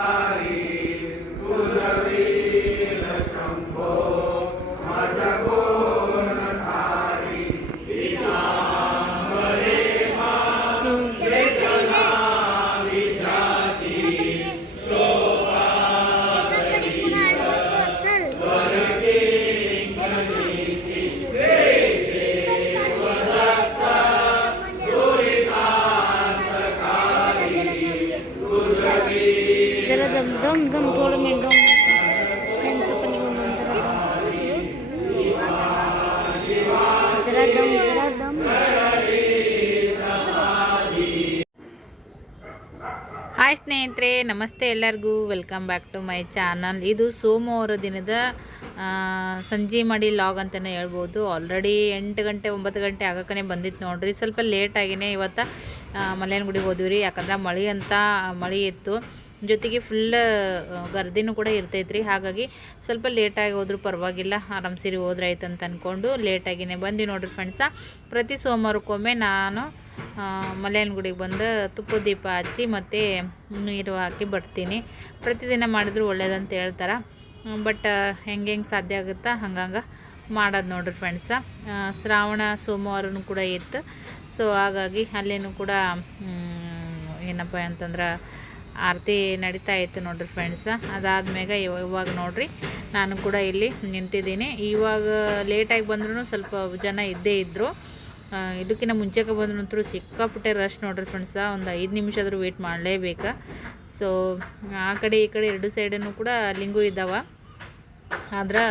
Hari Kulavira Shambho hi ಸ್ನೇಹಿತರೆ, ನಮಸ್ತೆ ಎಲ್ಲರಿಗೂ. Welcome back to my channel ಇದು ಸೋಮವಾರ ದಿನದ ಸಂಜೆ ಮಾಡಿ ಲಾಗ್ ಅಂತಲೇ ಹೇಳ್ಬೋದು. ಆಲ್ರೆಡಿ ಎಂಟು ಗಂಟೆ, ಒಂಬತ್ತು ಗಂಟೆ ಆಗಕ್ಕೇ ಬಂದಿತ್ತು ನೋಡ್ರಿ. ಸ್ವಲ್ಪ ಲೇಟಾಗಿನೇ ಇವತ್ತು ಮಲೇನಗುಡಿಗೆ ಹೋದ್ವಿ ರೀ. ಯಾಕಂದ್ರೆ ಮಳೆ ಅಂತ ಮಳೆ ಇತ್ತು. ಜೊತೆಗೆ ಫುಲ್ ಗರ್ದಿನೂ ಕೂಡ ಇರ್ತೈತ್ರಿ. ಹಾಗಾಗಿ ಸ್ವಲ್ಪ ಲೇಟಾಗಿ ಹೋದ್ರೂ ಪರವಾಗಿಲ್ಲ. ಆರಾಮ್ಸಿರಿ ಹೋದ್ರಾಯ್ತು ಅಂತ ಅಂದ್ಕೊಂಡು ಲೇಟಾಗಿನೇ ಬಂದು ನೋಡ್ರಿ ಫ್ರೆಂಡ್ಸ ಪ್ರತಿ ಸೋಮವಾರಕ್ಕೊಮ್ಮೆ ನಾನು ಮಲೆಯನಗುಡಿಗೆ ಬಂದು ತುಪ್ಪ ದೀಪ ಹಚ್ಚಿ ಮತ್ತು ನೀರು ಹಾಕಿ ಬರ್ತೀನಿ. ಪ್ರತಿದಿನ ಮಾಡಿದ್ರು ಒಳ್ಳೇದಂತ ಹೇಳ್ತಾರೆ. ಬಟ್ ಹೆಂಗೆ ಹೆಂಗೆ ಸಾಧ್ಯ ಆಗುತ್ತಾ ಹಂಗಂಗೆ ಮಾಡೋದು ನೋಡ್ರಿ ಫ್ರೆಂಡ್ಸ ಶ್ರಾವಣ ಸೋಮವಾರನೂ ಕೂಡ ಇತ್ತು. ಸೊ ಹಾಗಾಗಿ ಅಲ್ಲೇನು ಕೂಡ ಏನಪ್ಪ ಅಂತಂದ್ರೆ ಆರತಿ ನಡೀತಾ ಇತ್ತು ನೋಡ್ರಿ ಫ್ರೆಂಡ್ಸ ಅದಾದ್ಮೇಲೆ ಇವ- ಇವಾಗ ನೋಡ್ರಿ, ನಾನು ಕೂಡ ಇಲ್ಲಿ ನಿಂತಿದ್ದೀನಿ. ಇವಾಗ ಲೇಟಾಗಿ ಬಂದ್ರೂ ಸ್ವಲ್ಪ ಜನ ಇದ್ದೇ ಇದ್ದರು ಇದಕ್ಕಿಂತ ಮುಂಚೆಗೆ ಬಂದ ನಂತರ ಸಿಕ್ಕಾಪಟ್ಟೆ ರಶ್ ನೋಡ್ರಿ ಫ್ರೆಂಡ್ಸ ಒಂದು ಐದು ನಿಮಿಷ ಆದರೂ ವೆಯ್ಟ್ ಮಾಡಲೇಬೇಕಾ. ಸೊ ಆ ಕಡೆ ಈ ಕಡೆ ಎರಡು ಸೈಡನ್ನು ಕೂಡ ಲಿಂಗು ಇದ್ದಾವೆ ಆದ್ರೆ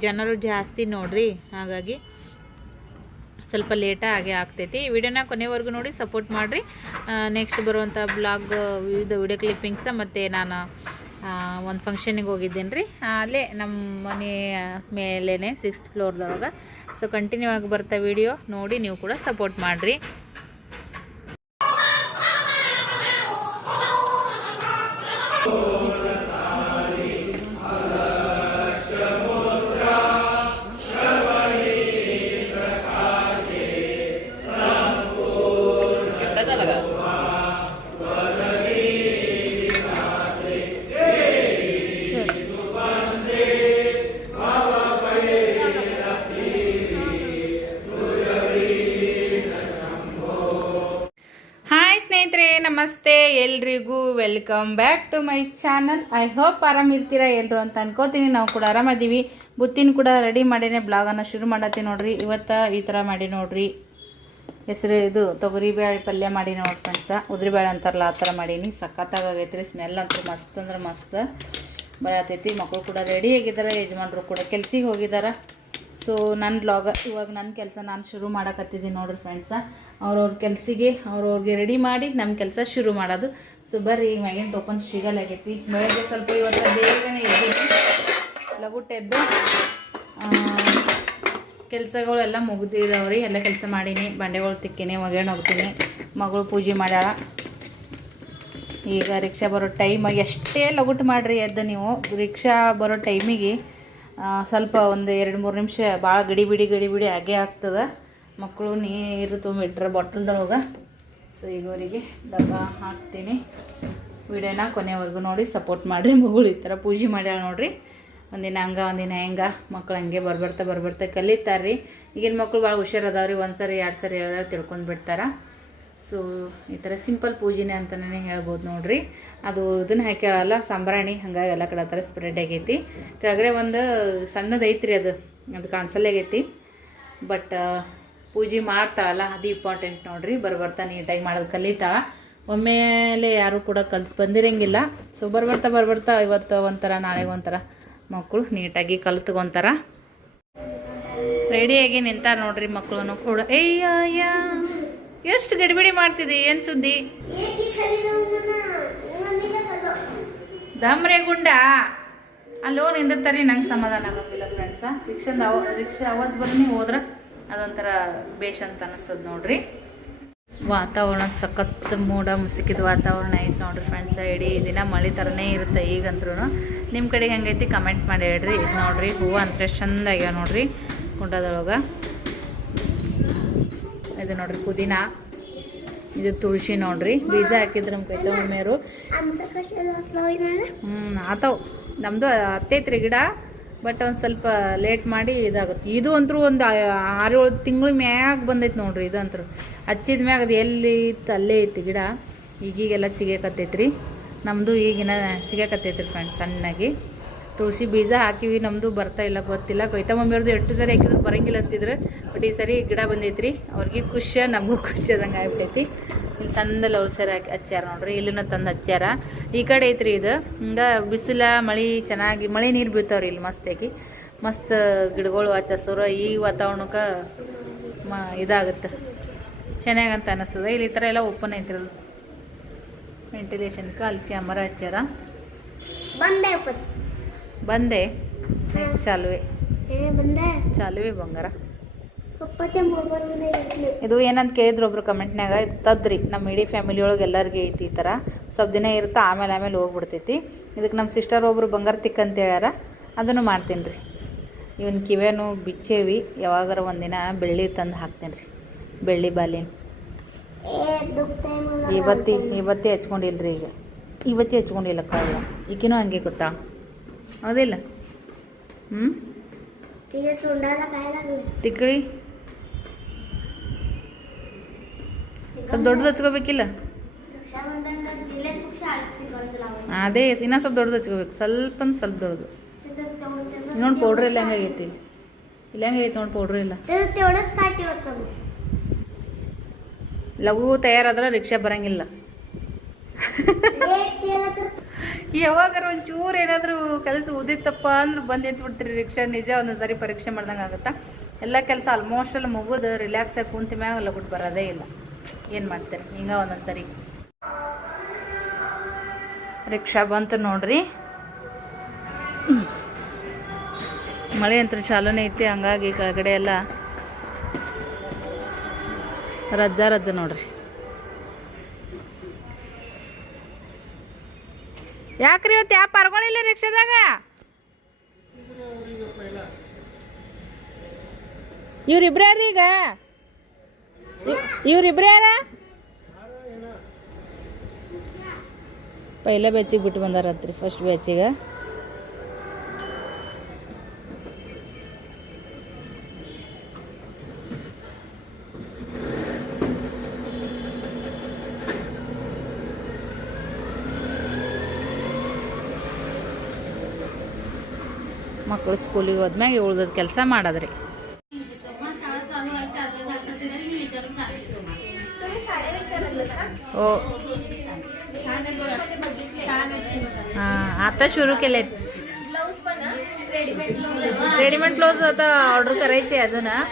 ಜನರು ಜಾಸ್ತಿ ನೋಡ್ರಿ. ಹಾಗಾಗಿ ಸ್ವಲ್ಪ ಲೇಟಾಗಿ ಆಗೇ ಆಗ್ತೈತಿ. ವಿಡಿಯೋನ ಕೊನೆವರೆಗೂ ನೋಡಿ ಸಪೋರ್ಟ್ ಮಾಡಿರಿ. ನೆಕ್ಸ್ಟ್ ಬರುವಂಥ ಬ್ಲಾಗ್ ಇದು ವಿಡಿಯೋ ಕ್ಲಿಪ್ಪಿಂಗ್ಸ ಮತ್ತು ನಾನು ಒಂದು ಫಂಕ್ಷನಿಗೆ ಹೋಗಿದ್ದೇನೆ ರೀ ಅಲ್ಲೇ ನಮ್ಮ ಮನೆ ಮೇಲೇ ಸಿಕ್ಸ್ತ್ ಫ್ಲೋರ್ದೊಳಗೆ ಸೊ ಕಂಟಿನ್ಯೂ ಆಗಿ ಬರ್ತಾ ವಿಡಿಯೋ ನೋಡಿ, ನೀವು ಕೂಡ ಸಪೋರ್ಟ್ ಮಾಡಿರಿ. To my channel I hope ಆರಾಮಿರ್ತೀರಾ ಎಲ್ಲರೂ ಅಂತ ಅನ್ಕೋತೀನಿ. ನಾವು ಕೂಡ ಆರಾಮದೀವಿ ಬುತ್ತಿನ ಕೂಡ ರೆಡಿ ಮಾಡೀನಿ. ಬ್ಲಾಗನ್ನು ಶುರು ಮಾಡತ್ತೀನಿ ನೋಡ್ರಿ. ಇವತ್ತು ಈ ಥರ ಮಾಡಿ ನೋಡ್ರಿ. ಹೆಸರು ಇದು ತೊಗರಿ ಬೇಳೆ ಪಲ್ಯ ಮಾಡಿ ನೋಡಿ ಫ್ರೆಂಡ್ಸ. ಉದ್ರಿ ಬೇಳೆ ಅಂತಾರಲ್ಲ, ಆ ಥರ ಮಾಡೀನಿ. ಸಖತ್ತಾಗೈತೆ ರೀ ಸ್ಮೆಲ್ ಅಂತೂ ಮಸ್ತ್ ಅಂದ್ರೆ ಮಸ್ತ್ ಬರತೈತಿ. ಮಕ್ಕಳು ಕೂಡ ರೆಡಿ ಆಗಿದ್ದಾರೆ ಯಜಮಾನ್ರು ಕೂಡ ಕೆಲ್ಸಿಗೆ ಹೋಗಿದ್ದಾರೆ ಸೊ ನನ್ನ ಬ್ಲಾಗ ಇವಾಗ ನನ್ನ ಕೆಲಸ ನಾನು ಶುರು ಮಾಡಕತ್ತಿದ್ದೀನಿ ನೋಡ್ರಿ ಫ್ರೆಂಡ್ಸ ಅವ್ರವ್ರ ಕೆಲಸಿಗೆ, ಅವ್ರವ್ರಿಗೆ ರೆಡಿ ಮಾಡಿ ನಮ್ಮ ಕೆಲಸ ಶುರು ಮಾಡೋದು. ಸೊ ಬರ್ರಿ ಈಗ ಮ್ಯಾಗಿನ ಟೋಪನ್ ಸಿಗಲಾಗೈತಿ ಬೆಳಗ್ಗೆ ಸ್ವಲ್ಪ ಇವತ್ತು ಬೇಗನೆ ಇದ್ದೀನಿ ಲಗುಟ್ ಎದ್ದು ಕೆಲಸಗಳೆಲ್ಲ ಮುಗ್ದಿದಾವ್ರಿ. ಎಲ್ಲ ಕೆಲಸ ಮಾಡೀನಿ. ಬಂಡೆಗಳು ತಿಕ್ಕಿನಿ ಮಗೇಣ್ ಹೋಗ್ತೀನಿ. ಮಗಳು ಪೂಜೆ ಮಾಡ್ಯಾಳ. ಈಗ ರಿಕ್ಷಾ ಬರೋ ಟೈಮ್ ಎಷ್ಟೇ ಲಗುಟ್ ಮಾಡಿರಿ ಎದ್ದು ನೀವು. ರಿಕ್ಷಾ ಬರೋ ಟೈಮಿಗೆ ಸ್ವಲ್ಪ ಒಂದು ಎರಡು ಮೂರು ನಿಮಿಷ ಭಾಳ ಗಡಿ ಬಿಡಿ ಗಡಿ ಬಿಡಿ ಆಗೇ ಆಗ್ತದೆ. ಮಕ್ಕಳು ನೀರು ತುಂಬಿಟ್ರೆ ಬಾಟಲ್ದೊಳಗೆ. ಸೊ ಈಗ ಅವರಿಗೆ ಡಬ್ಬ ಹಾಕ್ತೀನಿ. ವಿಡಿಯೋನ ಕೊನೆವರೆಗೂ ನೋಡಿ ಸಪೋರ್ಟ್ ಮಾಡಿರಿ ಮಗಳು. ಈ ಥರ ಪೂಜೆ ಮಾಡ್ಯಾಳ ನೋಡಿರಿ. ಒಂದಿನ ಹಂಗ, ಒಂದಿನ ಹೆಂಗ, ಮಕ್ಳು ಹಂಗೆ ಬರ್ಬರ್ತಾ ಬರ್ಬರ್ತಾ ಕಲಿತಾರ್ರಿ. ಈಗಿನ ಮಕ್ಕಳು ಭಾಳ ಹುಷಾರು ಅದಾವ್ರಿ. ಒಂದು ಸರಿ, ಎರಡು ಸರಿ ಹೇಳಿದ್ರೆ ತಿಳ್ಕೊಂಡು ಬಿಡ್ತಾರೆ. ಸೊ ಈ ಥರ ಸಿಂಪಲ್ ಪೂಜೆನೇ ಅಂತಲೇ ಹೇಳ್ಬೋದು ನೋಡ್ರಿ. ಅದು ಇದನ್ನ ಹಾಕ್ಯಾರಲ್ಲ ಸಂಬ್ರಾಣಿ, ಹಂಗಾಗಿ ಎಲ್ಲ ಕಡೆ ಥರ ಸ್ಪ್ರೆಡ್ ಆಗೈತಿ. ಕೆಳಗಡೆ ಒಂದು ಸಣ್ಣದು ಐತ್ರಿ ಅದು ಅದು ಕಾಣಿಸಲ್ಲಾಗೈತಿ ಬಟ್ ಪೂಜೆ ಮಾಡ್ತಾಳಲ್ಲ, ಅದು ಇಂಪಾರ್ಟೆಂಟ್ ನೋಡ್ರಿ. ಬರ್ಬರ್ತಾ ನೀಟಾಗಿ ಮಾಡೋದು ಕಲಿತಾಳ. ಒಮ್ಮೆಲೆ ಯಾರು ಕೂಡ ಕಲ್ತು ಬಂದಿರಂಗಿಲ್ಲ. ಸೊ ಬರ್ಬರ್ತಾ ಬರ್ಬರ್ತಾ ಇವತ್ತು ಒಂಥರ, ನಾಳೆಗೆ ಒಂಥರ ಮಕ್ಕಳು ನೀಟಾಗಿ ಕಲ್ತ್ಕೊಂತಾರ. ರೆಡಿಯಾಗಿ ನಿಂತಾರ ನೋಡ್ರಿ ಮಕ್ಕಳು ಕೂಡ. ಏಯ್ಯ ಎಷ್ಟು ಗಡಿಬಿಡಿ ಮಾಡ್ತಿದ್ದಿ ಏನು ಸುದ್ದಿ? ಧಮ್ರೆ ಗುಂಡ ಅಲ್ಲೋ ನಿಂದಿರ್ತಾರೆ ನಂಗೆ ಸಮಾಧಾನ ಆಗೋಂಗಿಲ್ಲ ಫ್ರೆಂಡ್ಸ ರಿಕ್ಷಾದ ಅವ ರಿಕ್ಷಾ ಅವಾಜ್ ಬರ್ನಿ ಹೋದ್ರೆ ಅದೊಂಥರ ಬೇಷ್ ಅಂತ ಅನಿಸ್ತದ ನೋಡ್ರಿ. ವಾತಾವರಣ ಸಖತ್ ಮೂಡ ಮುಸುಕಿದ ವಾತಾವರಣ ಐತೆ ನೋಡ್ರಿ ಫ್ರೆಂಡ್ಸ ಇಡೀ ದಿನ ಮಳೆ ಥರನೇ ಇರುತ್ತೆ ಈಗಂತ್ರೂ ನಿಮ್ಮ ಕಡೆಗೆ ಹೆಂಗೈತಿ? ಕಮೆಂಟ್ ಮಾಡಿ ಹೇಳ್ರಿ. ನೋಡ್ರಿ ಹೂವು ಅಂತ ಚಂದ ಆಗ್ಯಾವ ನೋಡ್ರಿ ಕುಂಡದೊಳಗೆ ಇದು ನೋಡ್ರಿ, ಪುದೀನ. ಇದು ತುಳಸಿ ನೋಡ್ರಿ. ಬೀಜ ಹಾಕಿದ್ರೆ ನಮ್ಗೆ ಕೈತ ಮೇರು. ಹ್ಮ್, ಆತವು. ನಮ್ದು ಹತ್ತೈತ್ರಿ ಗಿಡ ಬಟ್ ಒಂದು ಸ್ವಲ್ಪ ಲೇಟ್ ಮಾಡಿ ಇದಾಗುತ್ತೆ. ಇದು ಅಂತರೂ ಒಂದು ಆರು ಏಳು ತಿಂಗಳ ಮ್ಯಾಗ ಬಂದೈತೆ ನೋಡ್ರಿ, ಇದು ಅಂತರೂ ಹಚ್ಚಿದ ಮ್ಯಾಗ ಅದು ಎಲ್ಲಿ ಇತ್ತು, ಅಲ್ಲೇ ಇತ್ತು ಗಿಡ. ಈಗೀಗೆಲ್ಲ ಚಿಗೇಕತ್ತೈತ್ರಿ. ನಮ್ಮದು ಈಗಿನ ಚಿಗೇಕತ್ತೈತ್ರಿ ಫ್ರೆಂಡ್ಸ್ ಸಣ್ಣಾಗಿ. ತುಳಸಿ ಬೀಜ ಹಾಕಿವಿ ನಮ್ಮದು ಬರ್ತಾ ಇಲ್ಲ, ಗೊತ್ತಿಲ್ಲ. ಕೊಯ್ತಾ ಮಮ್ಮಿಯವ್ರದ್ದು ಎಷ್ಟು ಸರಿ ಹಾಕಿದ್ರು ಬರಂಗಿಲ್ಲ ಅಂತಿದ್ರು. ಬಟ್ ಈ ಸರಿ ಗಿಡ ಬಂದೈತ್ರಿ. ಅವ್ರಿಗೆ ಖುಷಿ ನಮಗೂ ಖುಷಿ ಆದಂಗೆ ಆಗ್ಬಿಟ್ಟೈತಿ ಇಲ್ಲಿ ಸಣ್ಣ ಸರಿ ಹಾಕಿ ಹಚ್ಚಾರ ನೋಡ್ರಿ, ಇಲ್ಲಿನ ತಂದು ಹಚ್ಚಾರ ಈ ಕಡೆ ಐತ್ರಿ ಇದು. ಹಿಂಗೆ ಬಿಸಿಲ, ಮಳೆ ಚೆನ್ನಾಗಿ, ಮಳೆ ನೀರು ಬೀಳ್ತಾವ್ರಿ ಇಲ್ಲಿ ಮಸ್ತಾಗಿ ಮಸ್ತ್ ಗಿಡಗಳು ಹಚ್ಚ ಈ ವಾತಾವರಣಕ್ಕೆ ಮ ಇದಾಗುತ್ತೆ. ಅಂತ ಅನ್ನಿಸ್ತದೆ ಇಲ್ಲಿ ಈ ಥರ ಎಲ್ಲ ಓಪನ್ ಐತ್ರಿ ಅದು. ವೆಂಟಿಲೇಷನ್ಗೆ ಅಲ್ಲಿ ಕ್ಯಾಮರಾ ಹಚ್ಚಾರ ಬಂದೆ. ಚಾಲುವೆ. ಚಾಲುವೆ ಬಂಗಾರ. ಇದು ಏನಂತ ಕೇಳಿದ್ರು ಒಬ್ರು ಕಮೆಂಟ್ನಾಗ ಇದು ತದ್ರಿ ನಮ್ಮ ಇಡೀ ಫ್ಯಾಮಿಲಿ ಒಳಗೆ ಎಲ್ಲರಿಗೆ ಐತಿ ಈ ಥರ ಸ್ವಲ್ಪ ದಿನ ಇರುತ್ತೆ ಆಮೇಲೆ ಆಮೇಲೆ ಹೋಗ್ಬಿಡ್ತೈತಿ. ಇದಕ್ಕೆ ನಮ್ಮ ಸಿಸ್ಟರ್ ಒಬ್ರು ಬಂಗಾರ ತಿಕ್ಕ ಅಂತ ಹೇಳ್ಯಾರ. ಅದನ್ನು ಮಾಡ್ತೀನಿ ರೀ. ಇವನ್ ಕಿವೇನು ಬಿಚ್ಚೇವಿ. ಯಾವಾಗಾರ ಒಂದಿನ ಬೆಳ್ಳಿ ತಂದು ಹಾಕ್ತೀನಿ ರೀ. ಬೆಳ್ಳಿ ಬಾಲಿನ ಇವತ್ತಿ ಹಚ್ಕೊಂಡಿಲ್ಲ ಹಚ್ಕೊಂಡಿಲ್ರಿ ಈಗ. ಇವತ್ತಿ ಹಚ್ಕೊಂಡಿಲ್ಲ ಕಾಯಿಲ್ಲ ಈಕಿನೂ ಹಂಗೆ ಗೊತ್ತಾ? ಹೌದಿಲ್ಲ? ಹ್ಞೂ ತಿಕ್ಕಳಿ. ಸ್ವಲ್ಪ ದೊಡ್ಡದು ಹಚ್ಕೋಬೇಕಿಲ್ಲ? ಅದೇ, ಇನ್ನೂ ಸ್ವಲ್ಪ ದೊಡ್ಡದು ಹಚ್ಕೋಬೇಕು. ಸ್ವಲ್ಪ ಸ್ವಲ್ಪ ದೊಡ್ಡದು. ನೋಡಿ ಪೌಡ್ರ್ ಇಲ್ಲ ಹೆಂಗಾಗೈತಿ ಇಲ್ಲ ಹೆಂಗಾಗೈತಿ ನೋಡಿ ಪೌಡ್ರ್ ಇಲ್ಲ ಲಘು ತಯಾರಾದ್ರೆ ರಿಕ್ಷಾ ಬರಂಗಿಲ್ಲ. ಯಾವಾಗಾರ ಒಂಚೂರು ಏನಾದರೂ ಕೆಲಸ ಉದಿತ್ತಪ್ಪ ಅಂದ್ರೆ ಬಂದು ನಿಂತು ಬಿಡ್ತೀರಿ ರಿಕ್ಷಾ, ನಿಜ ಒಂದೊಂದು ಸರಿ ಪರೀಕ್ಷೆ ಮಾಡ್ದಂಗೆ ಆಗುತ್ತಾ? ಎಲ್ಲ ಕೆಲಸ ಆಲ್ಮೋಸ್ಟ್ ಅಲ್ಲಿ ಮುಗಿದು ರಿಲ್ಯಾಕ್ಸ್ ಆಗಿ ಕುಂತ ಮ್ಯಾಗ ಎಲ್ಲ ಬಿಟ್ಟು ಬರೋದೇ ಇಲ್ಲ. ಏನು ಮಾಡ್ತೀರಿ? ಹಿಂಗ ಒಂದೊಂದು ಸರಿ. ರಿಕ್ಷಾ ಬಂತು ನೋಡ್ರಿ. ಮಳೆ ಅಂತೂ ಚಾಲೂನೇ ಐತಿ, ಹಂಗಾಗಿ ಕೆಳಗಡೆ ಎಲ್ಲ ರಜ್ಜ ರಜ್ಜ ನೋಡ್ರಿ. ಯಾಕ್ರಿ ಇವತ್ತು ಯಾವ ಪರ್ಗಳಿಲ್ಲ ರಿಕ್ಷಾದಾಗ? ಇವ್ರಿಬ್ರ ಈಗ? ಇವ್ರಿಬ್ರ ಪೈಲ ಬ್ಯಾಚಿಗೆ ಬಿಟ್ಟು ಬಂದಾರಂತ್ರಿ ಫಸ್ಟ್ ಬ್ಯಾಚಿಗೆ ಮಕ್ಕಳು ಸ್ಕೂಲಿಗೆ ಹೋದ್ಮ್ಯಾಗ ಉಳ್ದದ ಕೆಲಸ ಮಾಡೋದ್ರಿ ओ हां आता सुरू केले रेडीमेड ब्लाऊज आता ऑर्डर करायचे अजून हां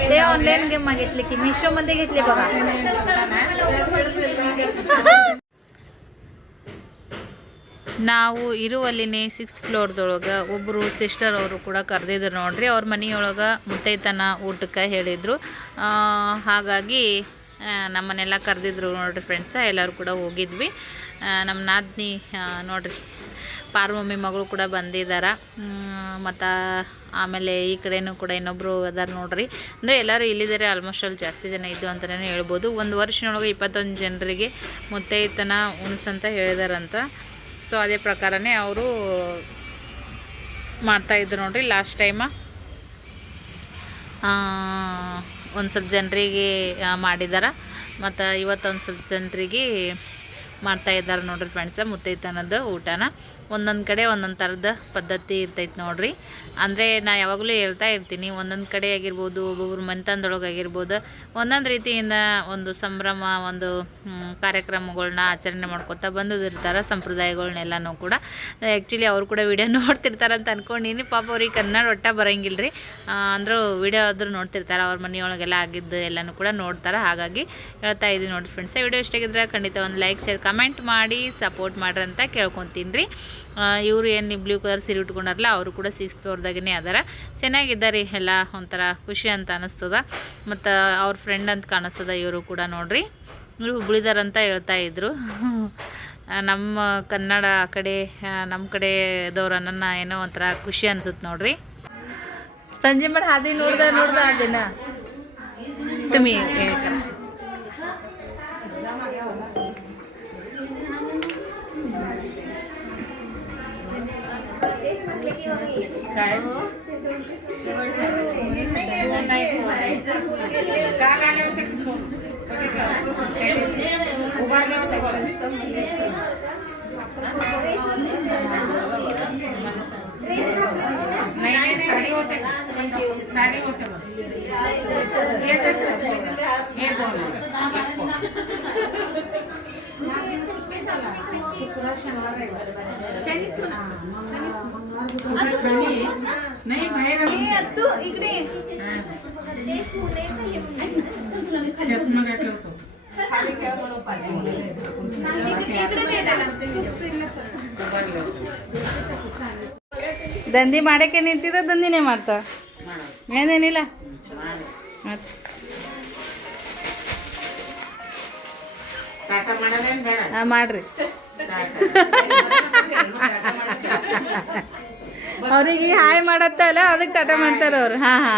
ते ऑनलाईन गेम मागितले की मिशोमध्ये घेतले बघा ನಾವು ಇರುವಲ್ಲಿನೇ ಸಿಕ್ಸ್ ಫ್ಲೋರ್ದೊಳಗೆ ಒಬ್ಬರು ಸಿಸ್ಟರ್ ಅವರು ಕೂಡ ಕರೆದಿದ್ರು ನೋಡ್ರಿ. ಅವ್ರ ಮನೆಯೊಳಗೆ ಮುತ್ತೈತನ ಊಟಕ್ಕೆ ಹೇಳಿದರು. ಹಾಗಾಗಿ ನಮ್ಮನ್ನೆಲ್ಲ ಕರೆದಿದ್ರು ನೋಡ್ರಿ ಫ್ರೆಂಡ್ಸ ಎಲ್ಲರೂ ಕೂಡ ಹೋಗಿದ್ವಿ. ನಮ್ಮ ನಾದ್ನಿ ನೋಡ್ರಿ ಪಾರ್ವಮ್ಮಿ ಮಗಳು ಕೂಡ ಬಂದಿದ್ದಾರೆ ಮತ್ತು ಆಮೇಲೆ ಈ ಕಡೆನೂ ಕೂಡ ಇನ್ನೊಬ್ಬರು ಅದಾರ ನೋಡ್ರಿ. ಅಂದರೆ ಎಲ್ಲರೂ ಇಲ್ಲಿದ್ದಾರೆ ಆಲ್ಮೋಸ್ಟ್ ಅಲ್ಲಿ ಜಾಸ್ತಿ ಜನ ಇದ್ದು ಅಂತಲೇ ಹೇಳ್ಬೋದು. ಒಂದು ವರ್ಷನೊಳಗೆ ಇಪ್ಪತ್ತೊಂದು ಜನರಿಗೆ ಮುತ್ತೈತನ ಉಣಿಸಂತ ಹೇಳಿದಾರಂತ. ಸೊ ಅದೇ ಪ್ರಕಾರನೇ ಅವರು ಮಾಡ್ತಾಯಿದ್ರು ನೋಡ್ರಿ ಲಾಸ್ಟ್ ಟೈಮ ಒಂದು ಸ್ವಲ್ಪ ಜನರಿಗೆ ಮಾಡಿದಾರ. ಮತ್ತು ಇವತ್ತೊಂದು ಸ್ವಲ್ಪ ಜನರಿಗೆ ಮಾಡ್ತಾಯಿದ್ದಾರೆ ನೋಡ್ರಿ ಫ್ರೆಂಡ್ಸ ಮುತ್ತೈತನದ ಊಟನ. ಒಂದೊಂದು ಕಡೆ ಒಂದೊಂದು ಥರದ ಪದ್ಧತಿ ಇರ್ತೈತೆ ನೋಡಿರಿ. ಅಂದರೆ ನಾ ಯಾವಾಗಲೂ ಹೇಳ್ತಾ ಇರ್ತೀನಿ, ಒಂದೊಂದು ಕಡೆ ಆಗಿರ್ಬೋದು, ಒಬ್ಬೊಬ್ರು ಮನೆತನದೊಳಗೆ ಆಗಿರ್ಬೋದು, ಒಂದೊಂದು ರೀತಿಯಿಂದ ಒಂದು ಸಂಭ್ರಮ, ಒಂದು ಕಾರ್ಯಕ್ರಮಗಳನ್ನ ಕಾರ್ಯಕ್ರಮಗಳ್ನ ಆಚರಣೆ ಮಾಡ್ಕೊತಾ ಬಂದಿರ್ತಾರೆ ಸಂಪ್ರದಾಯಗಳ್ನೆಲ್ಲನೂ ಕೂಡ. ಆ್ಯಕ್ಚುಲಿ ಅವ್ರು ಕೂಡ ವಿಡಿಯೋ ನೋಡ್ತಿರ್ತಾರೆ ಅಂತ ಅಂದ್ಕೊಂಡಿನಿ ಪಾಪ ಅವ್ರಿಗೆ ಕನ್ನಡ ಒಟ್ಟ ಬರೋಂಗಿಲ್ಲ ರೀ ಅಂದರೂ ವಿಡಿಯೋ ಆದರೂ ನೋಡ್ತಿರ್ತಾರೆ, ಅವ್ರ ಮನೆಯೊಳಗೆಲ್ಲ ಆಗಿದ್ದು ಎಲ್ಲನೂ ಕೂಡ ನೋಡ್ತಾರೆ. ಹಾಗಾಗಿ ಹೇಳ್ತಾ ಇದ್ದೀನಿ ನೋಡಿ ಫ್ರೆಂಡ್ಸ್ ವಿಡಿಯೋ ಇಷ್ಟಾಗಿದ್ರೆ ಖಂಡಿತ ಒಂದು ಲೈಕ್ ಶೇರ್ ಕಮೆಂಟ್ ಮಾಡಿ ಸಪೋರ್ಟ್ ಮಾಡ್ರಿ ಅಂತ ಕೇಳ್ಕೊತೀನಿ ರೀ. ಇವರು ಏನು ಬ್ಲೂ ಕಲರ್ ಸೀರೆ ಉಟ್ಕೊಂಡಾರಲ್ಲ, ಅವರು ಕೂಡ ಸಿಕ್ಸ್ ಫ್ಲೋರ್ದಾಗೇ ಅದಾರ. ಚೆನ್ನಾಗಿದ್ದಾರೆ ಎಲ್ಲ, ಒಂಥರ ಖುಷಿ ಅಂತ ಅನಿಸ್ತದ. ಮತ್ತು ಅವ್ರ ಫ್ರೆಂಡ್ ಅಂತ ಕಾಣಿಸ್ತದ ಇವರು ಕೂಡ ನೋಡ್ರಿ. ಇವರು ಹುಬ್ಳಿದಾರಂತ ಹೇಳ್ತಾ ಇದ್ರು. ನಮ್ಮ ಕನ್ನಡ ಕಡೆ ನಮ್ಮ ಕಡೆದವ್ರು ನನ್ನ ಏನೋ ಒಂಥರ ಖುಷಿ ಅನ್ಸುತ್ತೆ ನೋಡ್ರಿ. ಸಂಜೆ ಮಾಡಿ ಹಾದಿ ನೋಡ್ದ ನೋಡ್ದ ದಿನ. ತುಮಿ काय काल आले होते की सोन उभारले होते नाही नाही साडी होते साडी होते हे ದಂಧಿ ಮಾಡಕ್ಕೆ ನಿಂತಿದ್ರೆ ದಂಧಿನೇ ಮಾಡ್ತಾ. ಏನೇನಿಲ್ಲ? ಹಾಂ, ಮಾಡ್ರಿ. ಅವ್ರಿಗೆ ಹಾಯ್ ಮಾಡತ್ತಲ್ಲ ಅದಕ್ಕೆ ಕಟ ಮಾಡ್ತಾರ ಅವ್ರು. ಹಾ ಹಾ.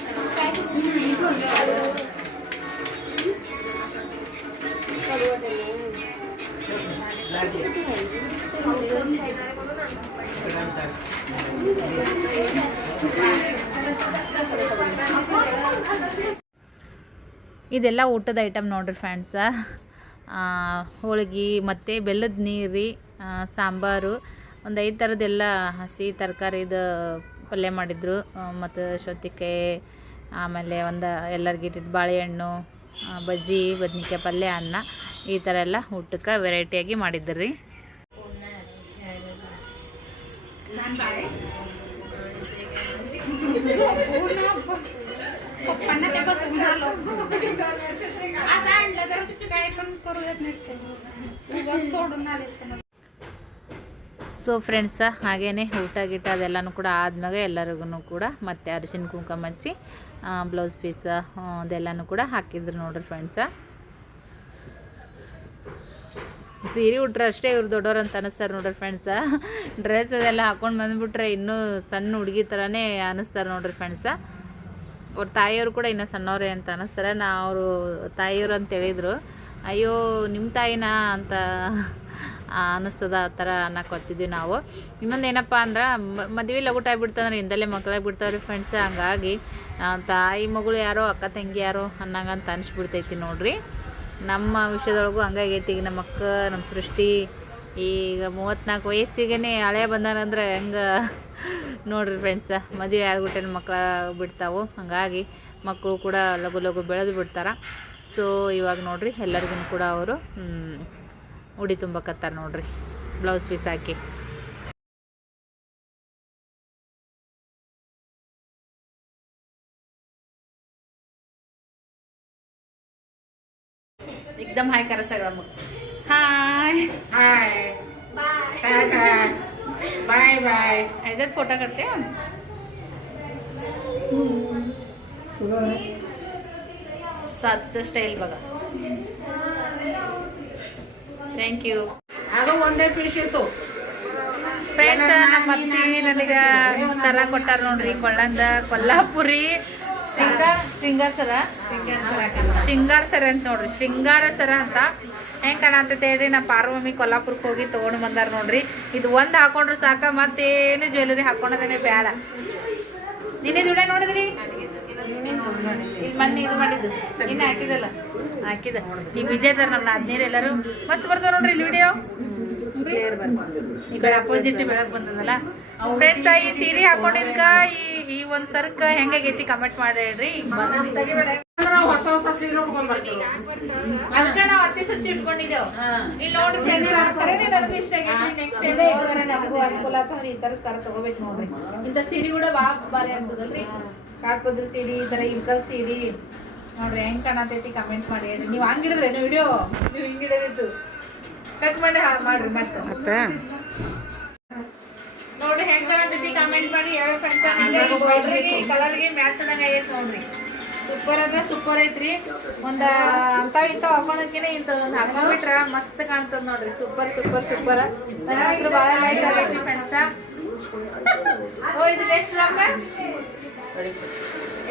ಇದೆಲ್ಲ ಊಟದ ಐಟಮ್ ನೋಡ್ರಿ ಫ್ರೆಂಡ್ಸ ಹೋಳಿಗೆ, ಮತ್ತು ಬೆಲ್ಲದ ನೀರು ಸಾಂಬಾರು. ಒಂದು ಐದು ಥರದ್ದೆಲ್ಲ ಹಸಿ ತರಕಾರಿದು ಪಲ್ಯ ಮಾಡಿದ್ರು. ಮತ್ತು ಸೌತೆಕಾಯಿ ಆಮೇಲೆ ಒಂದು ಎಲ್ಲರಿಗೆ ಇಟ್ಟಿದ್ದು ಬಾಳೆಹಣ್ಣು ಬಜ್ಜಿ, ಬದ್ನಿಕಾಯಿ ಪಲ್ಯ, ಅನ್ನ, ಈ ಥರ ಎಲ್ಲ ಊಟಕ್ಕೆ ವೆರೈಟಿಯಾಗಿ ಮಾಡಿದ್ರು. ಸೊ ಫ್ರೆಂಡ್ಸ ಹಾಗೇ ಊಟ ಗೀಟ ಅದೆಲ್ಲನೂ ಕೂಡ ಆದ್ಮೇಲೆ ಎಲ್ಲರಿಗೂ ಕೂಡ ಮತ್ತೆ ಅರಿಶಿನ ಕುಂಕುಮ ಹಚ್ಚಿ ಬ್ಲೌಸ್ ಪೀಸ ಅದೆಲ್ಲನೂ ಕೂಡ ಹಾಕಿದ್ರು ನೋಡ್ರಿ ಫ್ರೆಂಡ್ಸ ಸೀರೆ ಉಟ್ರೆ ಅಷ್ಟೇ ಇವ್ರು ದೊಡ್ಡವ್ರು ಅಂತ ಅನಿಸ್ತಾರೆ ನೋಡ್ರಿ ಫ್ರೆಂಡ್ಸ ಡ್ರೆಸ್ ಅದೆಲ್ಲ ಹಾಕೊಂಡು ಬಂದ್ಬಿಟ್ರೆ ಇನ್ನೂ ಸಣ್ಣ ಹುಡುಗಿ ಥರನೇ ಅನ್ನಿಸ್ತಾರೆ ನೋಡ್ರಿ ಫ್ರೆಂಡ್ಸ ಅವ್ರ ತಾಯಿಯವರು ಕೂಡ ಇನ್ನೂ ಸಣ್ಣವ್ರೆ ಅಂತ ಅನಿಸ್ತಾರೆ. ನಾ ಅವರು ತಾಯಿಯವರು ಅಂತ ಹೇಳಿದರು. ಅಯ್ಯೋ ನಿಮ್ಮ ತಾಯಿನಾ ಅಂತ ಅನ್ನಿಸ್ತದ ಆ ಥರ ಅನ್ನಕ್ಕೆ ನಾವು. ಇನ್ನೊಂದು ಏನಪ್ಪ ಅಂದ್ರೆ ಮದುವೆ ಲಗುಟ್ ಆಗಿಬಿಡ್ತಂದ್ರೆ ಹಿಂದಲ್ಲೇ ಮಕ್ಕಳಾಗಿ ಬಿಡ್ತಾವ್ರಿ ಫ್ರೆಂಡ್ಸ್ ಹಂಗಾಗಿ ತಾಯಿ ಮಗಳು ಯಾರೋ, ಅಕ್ಕ ತಂಗಿ ಯಾರೋ ಅನ್ನಂಗಂತ ಅನಿಸ್ಬಿಡ್ತೈತಿ ನೋಡ್ರಿ. ನಮ್ಮ ವಿಷಯದೊಳಗೂ ಹಂಗಾಗೈತಿ. ಈಗ ನಮ್ಮ ಅಕ್ಕ, ನಮ್ಮ ಸೃಷ್ಟಿ, ಈಗ ಮೂವತ್ತ್ನಾಲ್ಕು ವಯಸ್ಸಿಗೆ ಹಳೆ ಬಂದಾನಂದ್ರೆ ಹೆಂಗೆ? ನೋಡ್ರಿ ಫ್ರೆಂಡ್ಸ ಮದುವೆ ಆಗ್ಬಿಟ್ಟೆ ಮಕ್ಕಳ ಬಿಡ್ತಾವು ಹಾಗಾಗಿ ಮಕ್ಕಳು ಕೂಡ ಲಘು ಲಘು ಬೆಳೆದು ಬಿಡ್ತಾರೆ. ಸೊ ಇವಾಗ ನೋಡ್ರಿ ಎಲ್ಲರಿಗೂ ಕೂಡ ಅವರು ಉಡಿ ತುಂಬಕತ್ತಾರ ನೋಡ್ರಿ ಬ್ಲೌಸ್ ಪೀಸ್ ಹಾಕಿ एकदम हाय करा सगळं मग hi hi tata bye bye ह्याच्यात फोटो काढते हं. सातचं स्टाईल बघा ಥ್ಯಾಂಕ್ ಯು ಅದು ಒಂದೇ ಪೀಸ್ ಇತ್ತು. ಫ್ರೆಂಡ್ಸ್ ನಮ್ಮ ಅತ್ತಿ ನನಗ ಸರ ಕೊಟ್ಟಾರ ನೋಡ್ರಿ ಕೊಳ್ಳಂದ ಕೊಲ್ಲಾಪುರಿ. ಶೃಂಗಾರ ಶೃಂಗಾರ ಸರ? ಶೃಂಗಾರ ಸರ ಅಂತ ನೋಡ್ರಿ ಶೃಂಗಾರ ಸರ ಅಂತ. ಹೆಂಗ್ ಕಾಣತೈತೆ ಹೇಳ್ರಿ ನಾ ಪಾರ್ವಮಿ ಕೊಲ್ಲಾಪುರಕ್ಕೆ ಹೋಗಿ ತೊಗೊಂಡು ಬಂದಾರ ನೋಡ್ರಿ. ಇದು ಒಂದು ಹಾಕೊಂಡ್ರು ಸಾಕ ಮತ್ತೇನು ಜ್ಯುವೆಲರಿ ಹಾಕೊಂಡದೇನೆ ಬೇಡ ನಿನ್ನೆ ದುಡ್ಡ ನೋಡಿದ್ರಿ? ಮೊನ್ನೆ ಇದು ಮಾಡಿದ್ದು. ಇನ್ನು ಹಾಕಿದಲ್ಲ ಹಾಕಿದ ಈ ವಿಜಯದಾರ ನಮ್ಮ ಹದಿನೈದು ಎಲ್ಲರೂ ಮಸ್ತ್ ಬರ್ತಾವ ನೋಡ್ರಿ ಇಲ್ಲಿ ವಿಡಿಯೋ ಈ ಕಡೆ ಅಪೋಸಿಟ್ ಬೆಳಕ್ ಬಂದದಲ್ಲ. ಫ್ರೆಂಡ್ಸ್ ಈ ಸೀರೆ ಹಾಕೊಂಡಿದ್ಕ ಈ ಈ ಒಂದ್ ಸರ್ಕ ಹೆಂಗಾಗೈತಿ ಕಮೆಂಟ್ ಮಾಡಿ ಹೇಳ್ರಿ ಅಂದ್ರೆ ಹೊಸ ಹೊಸ ಸೀರೆ ಅದಕ್ಕೆ ನಾವು ಹತ್ತಿ ಸಸಿ ಇಟ್ಕೊಂಡಿದ್ದೇವೆ. ಇಲ್ಲಿ ನೋಡ್ರಿ ಫ್ರೆಂಡ್ಸ್ ಖರೇನೆ ನನಗೂ ಇಷ್ಟ ಆಗೈತಿ ನೆಕ್ಸ್ಟ್ ಟೈಮ್ ಹೋಗೋಣ ನಮಗೂ ಅನುಕೂಲ ಈ ತರ ಸರ ತಗೋಬೇಕು ನೋಡ್ರಿ. ಇಂಥ ಸೀರೆ ಕೂಡ ಬಾ ಬಾರಿ ಆಗ್ತದಲ್ರಿ. ಕಾಟ್ಪದ್ರ ಸೀರೆ ಈ ತರ ಇಲ್ಕಲ್ ಸೀರೆ. ನೋಡ್ರಿ ಹೆಂಗ್ ಕಾಣತೈತಿ ಕಮೆಂಟ್ ಮಾಡಿ ಹೇಳಿ. ನೀವು ಹಂಗಿಡಿದ್ರೆ ವಿಡಿಯೋ ನೀವು ಹಿಂಗ್ ಹಿಡಿದಿತ್ತು ಕಟ್ ಮಾಡಿ ಹಾ- ಮಾಡ್ರಿ ಮತ್ತೆ. ನೋಡ್ರಿ ಹೆಂಗ್ ಕಾಣತೈತಿ ಕಮೆಂಟ್ ಮಾಡಿ ಹೇಳಿ ಫ್ರೆಂಡ್ಸ್ ಕಲರ್ಗೆ ಮ್ಯಾಚ್ ಅನ್ನಂಗ ಐತ್ ನೋಡ್ರಿ. ಸೂಪರ್ ಅಂದ್ರೆ ಸೂಪರ್ ಐತ್ರಿ. ಒಂದ ಅಂತಾವ್ ಇಂತಾವ್ ಹಾಕೊಳಕಿನ ಇಂಥದೊಂದು ಹಾಕೊಂಡ್ಬಿಟ್ರ ಮಸ್ತ್ ಕಾಣ್ತದ ನೋಡ್ರಿ. ಸೂಪರ್ ಸೂಪರ್ ಸೂಪರ್ ನನ್ನ ಹತ್ರ ಭಾಳ ಲೈಕ್ ಆಗೈತಿ ಫ್ರೆಂಡ್ಸ ಓ ಇದು ಎಷ್ಟು ರೊಕ್ಕ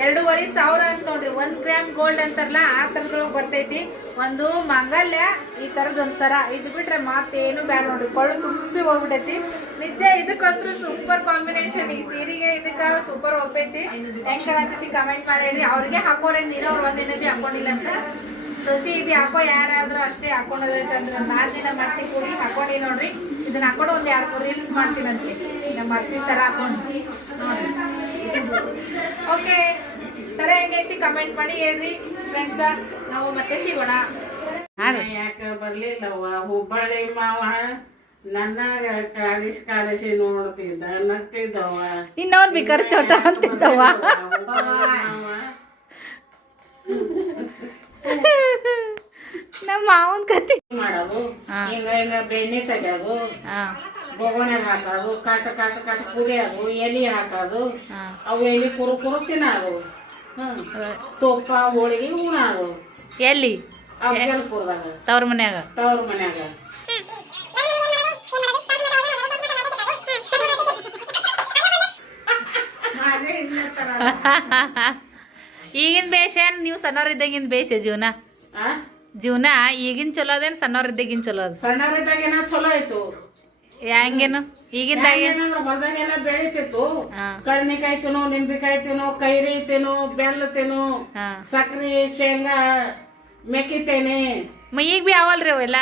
ಎರಡೂವರೆ ಸಾವಿರ ಅಂತ ನೋಡ್ರಿ, ಒಂದ್ ಗ್ರಾಮ್ ಗೋಲ್ಡ್ ಅಂತಾರಲ್ಲ, ಆ ತರದೊಳಗೆ ಬರ್ತೈತಿ. ಒಂದು ಮಂಗಲ್ಯ, ಈ ತರದ್ ಒಂದ್ ಸರ. ಇದು ಬಿಟ್ರೆ ಮಾತೇನು ಬೇಡ ನೋಡ್ರಿ ಕೊಳ್ಳು ತುಂಬಿ ಹೋಗ್ಬಿಟ್ಟೈತಿ ನಿಜ ಇದಕ್ಕಂತೂ ಸೂಪರ್ ಕಾಂಬಿನೇಷನ್ ಈ ಸೀರೆಗೆ ಇದಕ್ಕ ಸೂಪರ್ ಒಪ್ಪೈತಿ. ಹೆಂಗ್ ಕಾಣತೈತಿ ಕಮೆಂಟ್ ಮಾಡಿ ಹೇಳಿ. ಅವ್ರಿಗೆ ಹಾಕೋರೆ ನೀನು ಅವ್ರು ಒಂದಿನ ಬಿ ಹಾಕೊಂಡಿಲ್ಲ ಅಂತ. ಸೊಸಿ ಇದು ಹಾಕೋ ಯಾರಾದ್ರೂ ಅಷ್ಟೇ ಹಾಕೊಂಡೈತೆ ಅಂದ್ರೆ ನಾಲ್ಕು ದಿನ ಮತ್ತೆ ಕೂಡಿ ಹಾಕೊಂಡಿ ನೋಡ್ರಿ. ಇದನ್ನ ಹಾಕೊಂಡು ಒಂದ್ ಎರಡು ಮೂರು ರೀಲ್ಸ್ ಮಾಡ್ತೀನಂತೆ. ನಮ್ಮ ಸರ ಹಾಕೊಂಡು. ನೋಡ್ರಿ. ಓಕೆ ಸರಿ ಹೆಂಗೈತಿ? ಕಮೆಂಟ್ ಮಾಡಿ ಹೇಳ್ರಿ. ಫ್ರೆಂಡ್ಸ ನಾವು ಮತ್ತೆ ಸಿಗೋಣ. ಯಾಕೆ ಬರ್ಲಿಲ್ಲವ್ವ? ಹುಬ್ಬಳ್ಳಿ ಮಾವ ನನ್ನ ಕಾಡಿಸಿ ಕಾಡಿಸಿ ನೋಡ್ತಿದ್ದ ನಗ್ತಿದ್ದವ ಇನ್ನೊಂದ್ ಬಿಕರ್ ಚೋಟ ಅಂತಿದ್ದವ ನಮ್ಮ ಮಾವನ್ ಕಥೆ ಮಾಡೋದು ಹಿಂಗ ಬೆಣ್ಣೆ ತೆಗ್ಯೋದು ಗೊಬ್ಬರ ಹಾಕೋದು ಕಾಟ ಕಾಟ ಕಾಟ ಕುದಿಯೋದು ಎಲಿ ಹಾಕೋದು ಅವು ಎಲಿ ಕುರು ಕುರು ತಿನ್ನೋದು. ತುಪ್ಪ ಹೋಳಿಗೆ ಉಣೋದು. ಎಲ್ಲಿ? ಅಫ್ಜಲ್ಪುರದಾಗ ತವ್ರ ಮನ್ಯಾಗ? ತವ್ರ ಮನ್ಯಾಗ. ಈಗಿನ ಬೇಷ ಏನ್? ನೀವು ಸಣ್ಣವ್ರ ಇದ್ದಾಗಿನ ಬೇಷ ಜೀವನ? ಜೀವನ ಈಗಿನ ಚಲೋ ಅದೇನು ಸಣ್ಣವ್ರ ಇದ್ದಾಗಿನ ಚಲೋ ಅದ? ಸಣ್ಣವರಿದ್ದಾಗ ಏನೋ ಚಲೋ ಆಯ್ತು. ಹೆಂಗೇನು ಈಗಿಂದ ಹೊಲದಾಗೆಲ್ಲ ಬೆಳಿತಿತ್ತು. ಹಾ. ಕರ್ನಿಕಾಯಿ ತಿನ್ನು ನಿಂಬಿಕಾಯಿ ತಿನ್ನೋ ಕೈರಿ ತಿನ್ನು ಬೆಲ್ಲ ತೇನೋ ಸಕ್ರಿ ಶೇಂಗಾ ಮೆಕ್ಕಿತೇನೆ. ಈಗ ಬಿ ಅವಲ್ರಿ ಅವೆಲ್ಲ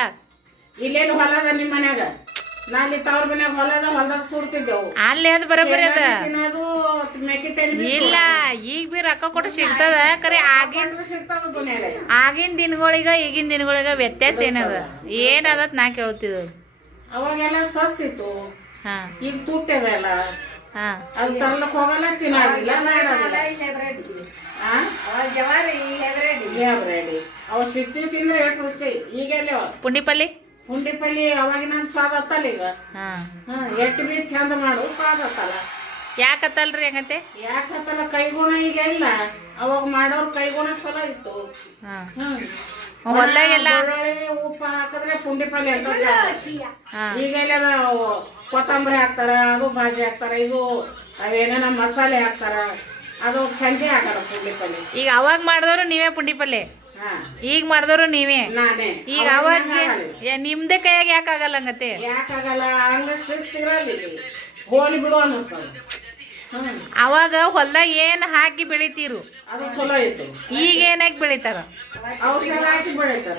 ಇಲ್ಲೇನು ಹೊಲದ ನಿಮ್ಮ ಮನ್ಯಾಗ? ನಾಲಿ ತವ್ರ ಮನ್ಯಾಗ ಹೊಲದ ಹೊಲದಾಗ ಸುಡ್ತಿದ್ದೆವು ಅಲ್ಲಿ ಅದು ಬರೋಬ್ಬರಿ ಅದ? ಶೇಂಗಾ ತಿನ್ನೋದು ಮೆಕ್ಕಿತೇನೆ ಇಲ್ಲ ಈಗ ಬಿ ರೊಕ್ಕ ಕೊಟ್ಟು ಸಿಗ್ತದ? ಕರೆ ಆಗಿನ ಸಿಗ್ತದ ದುನಿಯಾಗ. ಆಗಿನ ದಿನಗಳಿಗ ಈಗಿನ ದಿನಗಳಿಗ ವ್ಯತ್ಯಾಸ ಏನದ? ಏನದ ನಾ ಕೇಳ್ತಿದ್ದು? ಅವಾಗೆಲ್ಲ ಸಸ್ತಿತ್ತು ಹಾ. ಈಗ ತುಟ್ಟದಲ್ಲ. ಹಾ. ಅದು ತರ್ಲಕ್ ಹೋಗಲ್ಲ ತಿನ್ನಾಗಿಲ್ಲ ಅವ ಸಿಕ್ತಿ ತಿಂದ್ರೆ ಎಷ್ಟು ರುಚಿ. ಈಗೆಲ್ಲ ಪುಂಡಿ ಪಲ್ಲಿ ಪುಂಡಿ ಪಲ್ಲಿ ಅವಾಗಿನ ಸ್ವಾದ ಹತ್ತಲ್ಲ ಈಗ. ಎಟ್ಟು ಬಿ ಚಂದ ಮಾಡು ಸ್ವಾದ ಹತ್ತಲ್ಲ. ಯಾಕತ್ತಲ್ರಿ ಹೆಂಗತ್ತೆ ಯಾಕತ್ತಲ್ಲ ಕೈಗುಣ ಈಗ ಇಲ್ಲ. ಅವಾಗ ಮಾಡೋರ್ ಕೈಗುಣ ಚಲೋ ಇತ್ತು. ಹಾ. ಹ್ಮ್. ಹೊಲ್ದಾಗೆಲ್ಲ ಬೆಳ್ಳುಳ್ಳಿ ಉಪ್ಪು ಹಾಕಿದ್ರೆ ಪುಂಡಿ ಪಲ್ಯ ಅಂತ ಹಾ. ಈಗೆಲ್ಲ ಕೊತ್ತಂಬರಿ ಹಾಕ್ತಾರ ಅದು ಭಾಜಿ ಹಾಕ್ತಾರ ಇದು ಅವೇನೇನ ಮಸಾಲೆ ಹಾಕ್ತಾರ ಅದು ಸಂಜೆ ಹಾಕಾರ ಪುಂಡಿ ಪಲ್ಯ. ಈಗ ಅವಾಗ ಮಾಡಿದವರು ನೀವೇ ಪುಂಡಿ ಪಲ್ಲೆ ಹಾ. ಈಗ ಮಾಡಿದವರು ನೀವೇ. ನಾನೇ. ಈಗ ಅವಾಗ ಏ- ನಿಮ್ದೇ ಕೈಯಾಗ ಯಾಕಾಗಲ್ಲ ಹಂಗತ್ತೆ? ಯಾಕಾಗಲ್ಲ ಹಂಗ ಶಿಸ್ತಿರಲ್ಲ ಹೋಲಿ ಬಿಡು ಅನ್ನಿಸ್ತದ. ಹ್ಮ್ ಅವಾಗ ಹೊಲ್ದಾಗ ಏನ್ ಹಾಕಿ ಬೆಳಿತೀರು? ಈಗ ಏನಾಕಿ ಬೆಳಿತಾರ? ಔಷಧ ಹಾಕಿ ಬೆಳಿತಾರ.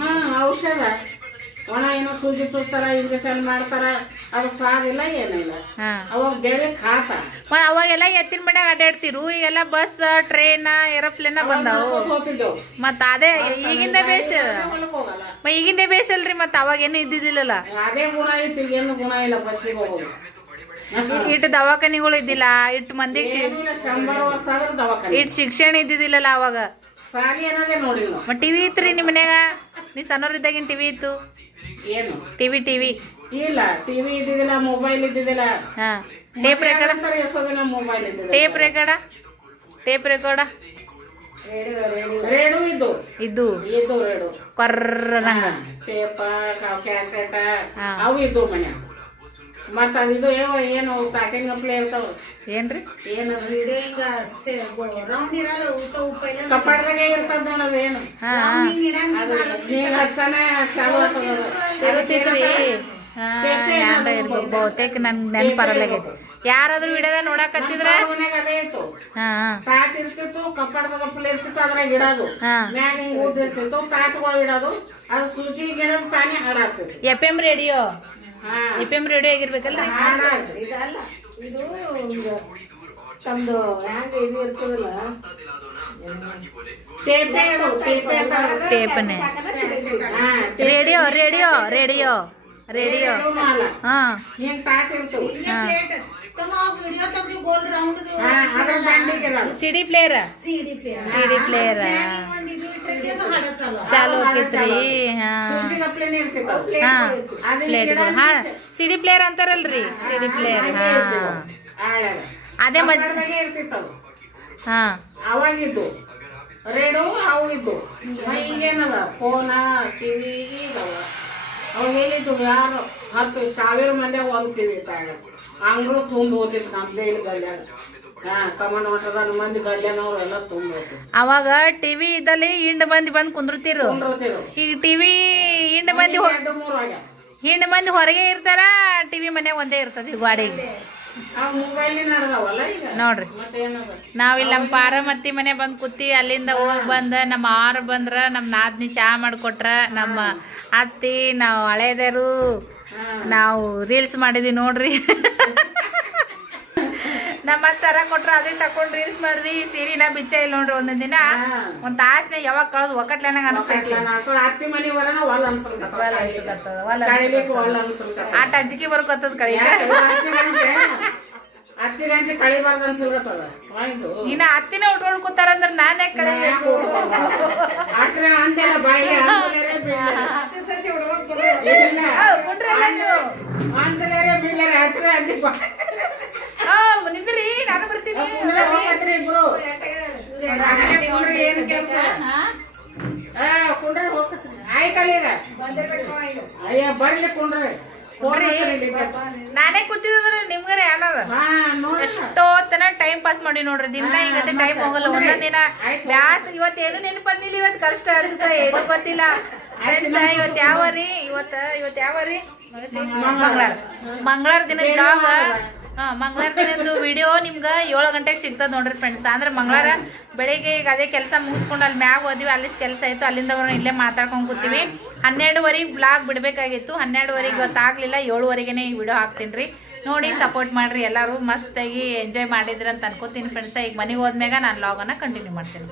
ಹಾ ಔಷಧ. ಒಣ ಏನೋ ಸೂಜಿ ಚೂಸ್ತಾರ ಇಂಜೆಕ್ಷನ್ ಮಾಡ್ತಾರ ಅದು ಸ್ವಾದಿಲ್ಲ ಏನಿಲ್ಲ. ಹಾ. ಅವಾಗ ಬೆಳೆ ಖಾತ ಮ ಅವಾಗೆಲ್ಲ ಎತ್ತಿನ ಮನ್ಯಾಗ ಅಡ್ಡಾಡ್ತಿರು ಈಗೆಲ್ಲ ಬಸ್ ಟ್ರೈನ್ ಏರೋಪ್ಲೇನ್ ಬಂದಾವು. ಮತ್ ಮತ್ತ ಅದೇ ಈಗಿಂದ ಬೇಷ ಮ ಈಗಿಂದ ಬೇಸಲ್ರಿ ಅಲ್ರಿ ಮತ್ತ ಅವಾಗೇನು ಇದ್ದಿದ್ದಿಲ್ಲಲ್ಲ. ಅದೇ ಗುಣ ಐತಿ ಏನು ಗುಣ ಇಲ್ಲ ಬಸ್ಸಿಗೆ ಹೋಗೋದು. ಇಟ್ಟು ದವಾಖಾನಿಗಳು ಇದ್ದಿಲ್ಲ ಇಟ್ಟು ದವಾಖಾನೆ. ಇಟ್ಟು ಶಿಕ್ಷಣ ಇದ್ದಿದ್ದಿಲ್ಲಲ್ಲ ಅವಾಗ. ಮತ್ ಟಿವಿ ಇತ್ತು ರೀ ನಿಮ್ಮ ಮನ್ಯಾಗ? ನೀವ್ ಸಣ್ಣವ್ರ ಇದ್ದಾಗಿನ ಟಿವಿ ಇತ್ತು. ಏನು? TV TV. ಇಲ್ಲ ಟಿವಿ ಇದ್ದಿದ್ದಿಲ್ಲ ಮೊಬೈಲ್ ಇದ್ದಿದ್ದಿಲ್ಲ. ಹಾ. Tape record mobile tape record tape record ರೇಡು ಇದ್ದು. ಇದು ಇದ್ದು ರೇಡು. ಕರ್ರಂಗ ಟೇಪ ಕ್ಯಾಸೆಟ. ಹಾ. ಅವು ಇದ್ದು ಮನೆ ಮತ್ತ ಇದು ಏನೋ ಏನು ಪ್ಯಾಕಿಂಗ್ ಅಪ್ಲೆ ಇರ್ತಾವ? ಏನ್ರಿ? ಏನದು? ಕಪಾಟದಾಗೆ ಇರ್ತದ ನೋಡೋದು ಏನು? ಹಾ. ಅದು ನೀರ್ ಹಚ್ಚನ ಚಾಲು ಆಗ್ತದ ಅದು. ಇರ್ತೈತ್ರಿ ಹಾ ಯಾಂಡ ಇರ್ಬೇಕು ಬಹುತೇಕ ನನ್ ನೆನಪರಲಾಗೈತಿ ಯಾರಾದ್ರೂ ವಿಡಿಯೋದ ನೋಡಕತ್ತಿದ್ರ ಹತ್ತಿದ್ರೆ? ಮನ್ಯಾಗ ಅದೇ ಇತ್ತು. ಹಾ. ಹಾ ತಾಟ್ ಇರ್ತಿತ್ತು ಕಪ್ಪಡದಾಗ ಇರ್ತಿತ್ತು ಅದ್ರಾಗ ಇಡೋದು. ಹಾ. ಮ್ಯಾಗ ಹಿಂಗ್ ಊದಿರ್ತಿತ್ತು ತಾಟ್ಗಳು ಇಡೋದು. ಅದು ಸೂಜಿ ಗಿಡದ ತಾನೇ ಹಾಡಾಗ್ತಿತ್ತು ಎಫ್ ಎಂ ರೇಡಿಯೋ. ಹಾ ಎಫ್ ಎಂ ರೇಡಿಯೋ ಆಗಿರ್ಬೇಕಲ್ರಿ ಹಾಡಾಗ್ತಿ ತಮ್ದು ಹ್ಯಾಂಗ ಇದು ಇರ್ತದಲ್ಲ ಟೇಪೆ ಅದು, ಟೇಪೆ ಅಂತಾರ. ಟೇಪನೆ ಹಾ, ಟೇಪೆ radio radio radio radio radio ಮಾಲ. ಹಾಂ ಹಿಂಗ್ ಪ್ಲೇಯರ ಸಿಡಿ ಪ್ಲೇಯರ್ ಚಾಲು. ಆಕೈತ್ರಿ ಹಾಂ. ಪ್ಲೇಟ್ಗಳು ಹಾಂ ಸಿ ಡಿ ಪ್ಲೇಯರ್ ಅಂತಾರಲ್ರಿ. ಸಿಡಿ ಪ್ಲೇಯರ್ ಹಾಂ. ಅದೇ. ಮಧ್ಯ ಹಾ. ಅವಾಗಿದ್ದು. ರೇಡಿಯೋ ಅವು ಇದ್ದು ಈಗೇನದ ಫೋನ ಟಿವಿ ಈಗವ ಅವಾಗ ಹೇಳಿದ್ದು ಯಾರು? ಹತ್ತು ಸಾವಿರ ಮಂದಿ ಹೋಗ್ತೀವಿ ಟಿವಿ ತಾಗ ಅಂಗ್ರು ತುಂಬ ಹೋಗ್ತಿತ್ತು ನಮ್ದೇ ಇಲ್ಲಿ ಗಲ್ಯಾಗ ಹಾ ಕಮನ್ ಮಠದ ಮಂದಿ ಗಲ್ಯಾನವ್ರು ಎಲ್ಲ ತುಂಬ ಹೋಗ್ತಿತ್ತು ಅವಾಗ ಟಿವಿ ಇದ್ದಲ್ಲಿ ಹಿಂಡ್ ಮಂದಿ ಬಂದು ಕುಂದ್ರತಿರು ಈ ಈಗ ಟಿವಿ ಹಿಂಡ್ ಮಂದಿ ಹೊ- ಎರಡು ಮೂರು ಆಗ್ಯಾವ. ಹಿಂಡ್ ಮಂದಿ ಹೊರಗೆ ಇರ್ತಾರ ಟಿವಿ ಮನೆ ಒಂದೇ ಇರ್ತದೆ ಗಾಡಿಗೆ ಈಗ? ನೋಡ್ರಿ. ಮತ್ತೇನದ? ನಾವಿಲ್ಲಿ ನಮ್ಮ ಪಾರಮತಿ ಮನೆ ಬಂದು ಕೂತಿ ಅಲ್ಲಿಂದ ಹೋಗಿ ಬಂದ ನಮ್ಮ ಆರು ಬಂದ್ರ ನಮ್ಮ ನಾದ್ನಿ ಚಾ ಮಾಡ್ಕೊಟ್ರ ನಮ್ಮ ಅತ್ತಿ ನಾವು ಹಳೇದರು ನಾವು ರೀಲ್ಸ್ ಮಾಡಿದ್ವಿ ನೋಡ್ರಿ. ನಮ್ಮ ಸರ ಕೊಟ್ರ ಅದನ್ನ ತಕೊಂಡ್ ರೀಲ್ಸ್ ಮಾಡಿದ್ವಿ. ಈ ಸೀರಿನ ಬಿಚ್ಚ ಇಲ್ಲ ನೋಡ್ರಿ ಒಂದೊಂದ್ ದಿನ. ಒಂದ್ ತಾಸ್ನ ಯಾವಾಗ ಕಳೆದು ಒಕ್ಕಟ್ಲೆನಾಗ ಅನಿಸ್ತೈತಿ ಆಟ ಅಜ್ಜಿಗೆ ಬರ್ಕೊತದ ಕಳಿ ಇನ್ನ ಹತ್ತಿನ ಉಟ್ಕೊಂಡು ಕೂತಾರಂದ್ರೆ ನಾನೇ ಕಳಿಬೇಕು? ನಾನು ಬರ್ತೀನಿ ಏನ್ ಈಗ? ಅಯ್ಯ ನಾನೇ ಕೂತಿದ್ರೆ ನಿಮ್ಗರ ಏನದ ನೋಡ್ರಿ ಟೈಮ್ ಪಾಸ್ ಮಾಡಿ ನೋಡ್ರಿ, ದಿನ ಈಗ ಟೈಮ್ ಹೋಗಲ್ಲ ಒಂದೊಂದಿನ ದಿನ ಬ್ಯಾಸ್ ಇವತ್ತೇನು ಏನು ಬಂದಿಲ್ಲ ಇವತ್ತು ಕಷ್ಟ ಅನ್ಸುತ್ತ, ಏನು ಗೊತ್ತಿಲ್ಲ ಇವತ್ತು ಯಾವ ರೀ? ಇವತ್ತು ಇವತ್ತು ಯಾವ ರೀ? ಮಂಗಳಾರ ಮಂಗಳಾರ ದಿನದ ಜಾಗ ಹಾ ಮಂಗಳಾರ ದಿನದ್ದು ವಿಡಿಯೋ ನಿಮ್ಗೆ ಏಳು ಗಂಟೆಗೆ ಸಿಗ್ತದೆ ನೋಡ್ರಿ ಫ್ರೆಂಡ್ಸ್ ಅಂದ್ರೆ ಮಂಗಳಾರ ಬೆಳಿಗ್ಗೆ ಈಗ ಅದೇ ಕೆಲಸ ಮುಗಿಸ್ಕೊಂಡು ಅಲ್ಲಿ ಮ್ಯಾಗ ಹೋದ್ವಿ ಅಲ್ಲಿ ಕೆಲಸ ಆಯ್ತು ಅಲ್ಲಿಂದ ಬರೋಣ ಇಲ್ಲೇ ಮಾತಾಡ್ಕೊಂಡು ಕೂತೀವಿ. ಹನ್ನೆರಡುವರೆಗೆ ಬ್ಲಾಗ್ ಬಿಡಬೇಕಾಗಿತ್ತು. ಹನ್ನೆರಡುವರೆಗೆ ಗೊತ್ತಾಗ್ಲಿಲ್ಲ ಏಳುವರೆಗೆ ಈ ವಿಡಿಯೋ ಹಾಕ್ತೀನಿ ರೀ. ನೋಡಿ ಸಪೋರ್ಟ್ ಮಾಡ್ರಿ ಎಲ್ಲರೂ ಮಸ್ತಾಗಿ ಎಂಜಾಯ್ ಮಾಡಿದ್ರಿ ಅಂತ ಅನ್ಕೋತೀನಿ ಫ್ರೆಂಡ್ಸ್ ಈಗ ಮನೆಗೆ ಹೋದ್ಮ್ಯಾಗ ನಾನು ಲಾಗನ್ನು ಕಂಟಿನ್ಯೂ ಮಾಡ್ತೀನಿ.